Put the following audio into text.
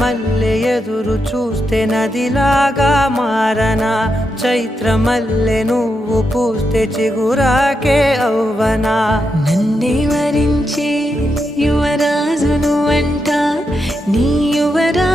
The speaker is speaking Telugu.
మల్లె ఎదురు చూస్తే నదిలాగా మారనా, చైత్రమల్లె నువ్వు పూస్తే చిగురాకే అవ్వనా. నన్నే వరించే యువరాజును అంట నీ యువరా